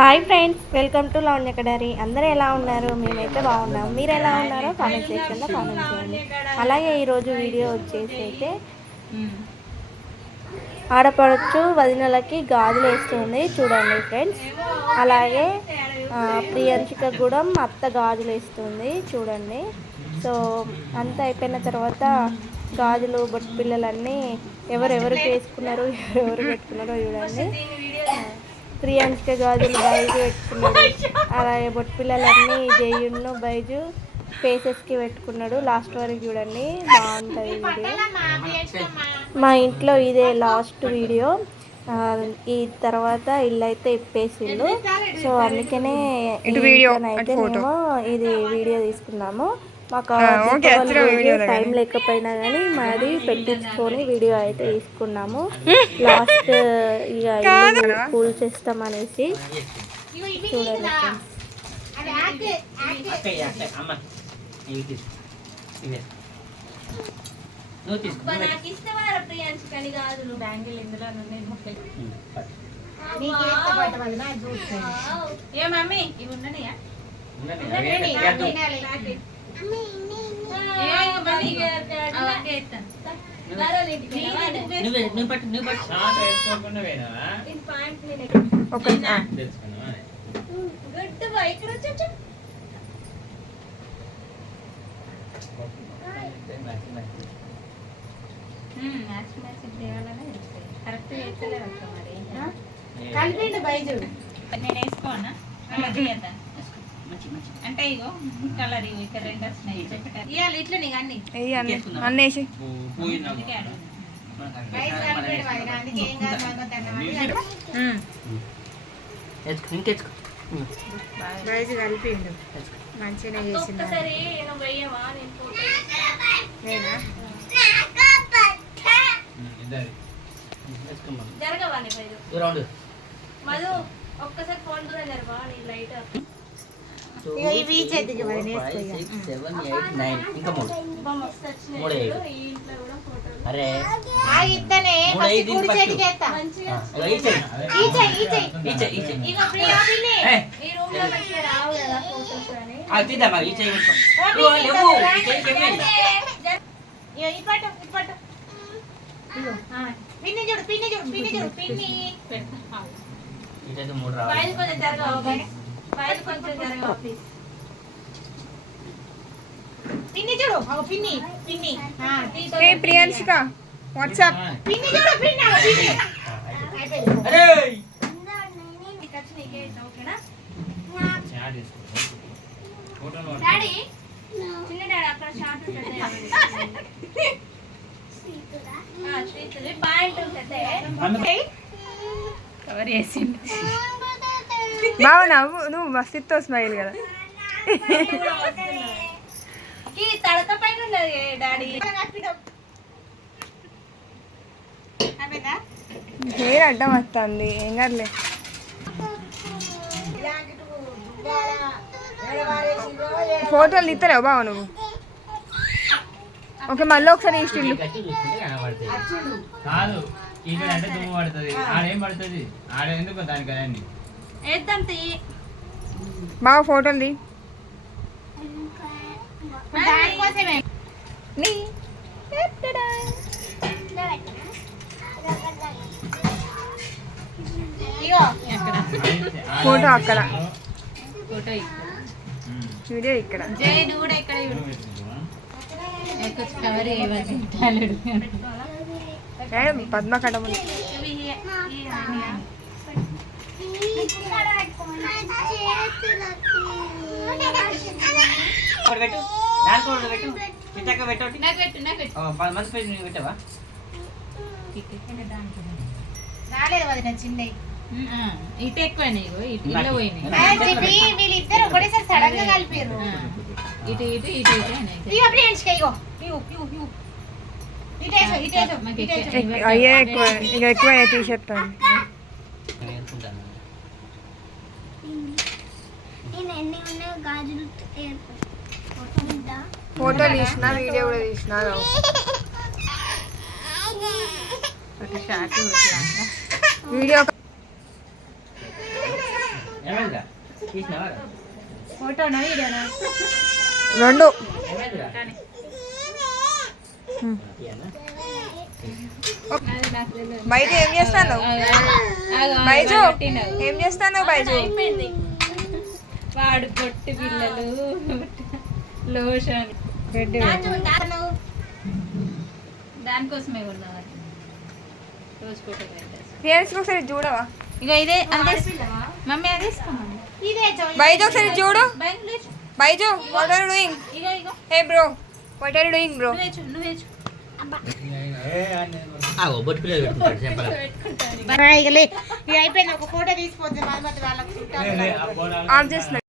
Hi friends welcome to Lavanya diary అందరూ ఎలా ఉన్నారు? మేమైతే బాగున్నాం. మీరు ఎలా ఉన్నారో కామెంట్ సెక్షన్లో కామెంట్ చేయండి. అలాగే ఈరోజు వీడియో వచ్చేసి అయితే ఆడపడచ్చు వదినలకి గాజులు వేస్తుంది. చూడండి ఫ్రెండ్స్. అలాగే ప్రియంచిక ప్రియాంశిక కూడా అత్త గాజులు వేస్తుంది. చూడండి. సో అంతా అయిపోయిన తర్వాత గాజులు బొట్టు పిల్లలన్నీ ఎవరెవరికి వేసుకున్నారు ఎవరెవరు పెట్టుకున్నారో చూడండి. ప్రియాంశిక గాజులు బైజు పెట్టుకున్నాడు. అలాగే బొట్టు పిల్లలన్నీ జయును బైజు ఫేసెస్కి పెట్టుకున్నాడు. లాస్ట్ వరకు చూడండి బాగుంటుంది వీడియో. మా ఇంట్లో ఇదే లాస్ట్ వీడియో. ఈ తర్వాత ఇల్లు అయితే ఇప్పేసిండు. సో అందుకనే అయితే. మేము ఇది వీడియో తీసుకున్నాము. మాకు టైం. లేకపోయినా కానీ మాది పెట్టించుకొని వీడియో అయితే తీసుకున్నాము. లాస్ట్ ఇక కూల్ చేస్తాం అనేసి చూడండి నువ్వు. ఏ మమ్మీ ఇవి ఉండనియా? కలిపిండు బైజు నేను వేసుకోనా? అంటే ఇగో కలర్ ఇవి ఇక్కడ రెండు వస్తున్నాయి. అన్ని. అన్ని కలిపిండు. మంచిగా నేను తెచ్చుకోమ్మా జరగవాలి. మధు ఒక్కసారి ఫోన్ దూరం జరపా నీ లైట్ ఇవి చేతికి ఇక. మూడు మూడు ఐదు. అరే ఇద్దనే ఈ చెయ్యి. ఈ చెయ్యి, ఈ చెయ్యి. ఇక ప్రియా ఈ రూమ్లో మంచిగా రావు కదా ఫోటోస్ అని ఈ చెయ్యి లేవు. ఈ చెయ్యి చెయ్యి. పిన్ని చూడు పిన్ని చూడు పిన్ని చూడు పిన్ని. మూడు రావాలి. ఫైల్ కొంచెం కొంచెం జరగవా ప్లీజ్ పిన్ని చూడు అగో పిన్ని పిన్ని. ఏ ప్రియాంశిక వాట్సాప్. పిన్ని చూడు పిన్ని పిన్ని. నీకే ఓకేనా. డాడీ చిన్న డాడీ అక్కడ షార్ట్ ఉంటుంది ఆ, శ్రీతుది పాయింట్ ఉంటుంది. మమ్మీ కవర్ చేసిండు బావ నవ్వు నువ్వు మస్తు స్మైల్ కదా. ఈ తడక పైన ఉన్నది డాడీ? హెయిర్ అడ్డం వస్తుంది. ఏం కాదులే. ఫోటోలు తీస్తారా బావ నువ్వు? ఓకే మళ్ళీ ఒకసారి ఈ స్టిల్. కనబడుతుంది కాదు ఇక్కడ అంటే దుమ్ము పడుతుంది. ఆడేం పడుతుంది? ఆడ ఎందుకు దానికి కదండి వేద్దాం తీ. బావ ఫోటోలు తీ. ఫోటో అక్కడ. ఫోటో వీడియో ఇక్కడ. కూడా కవర్ చేయవాలి పెట్టు. ఒకటి పెట్టు. చిట్టక్క పెట్టు ఒకటి. నాకు పెట్టు నాకు పెట్టు. ఓ, పది మంది పేజ్ నువ్వు పెట్టావా? రాలేదు అది నా చిన్న ఇటు ఎక్కువైనాయి ఇగో ఇటు పోయినాయి. వీళ్ళిద్దరు ఒకటేసారి సడన్గా కలిపారు. ఇటు ఇటు ఇటు ఇటు అప్పుడు ఎంచుకో, అయ్యే ఎక్కువ ఇక ఎక్కువ తీసేస్తాను నేను. ఫోటో తీసిన వీడియో కూడా తీసిన. వీడియో ఫోటోనా వీడియోనా? రెండు. బైజు ఏం చేస్తాను? బైజు ఏం చేస్తాను బైజు? వాడు పొట్టి పిల్లలు లోషన్. దానికోసమే కొన్నా రోజు ఫోటో ఫ్రెండ్స్ ఒకసారి చూడవా? ఇగో ఇదే అదే మమ్మీ అది బైజు ఒకసారి చూడు. Baiju what are doing hey bro what are doing bro నువ్వే ఇక అయిపోయింది ఒక ఫోటో తీసిపోతుంది మళ్ళీ వాళ్ళకి ఆఫ్ చేస్తున్నా.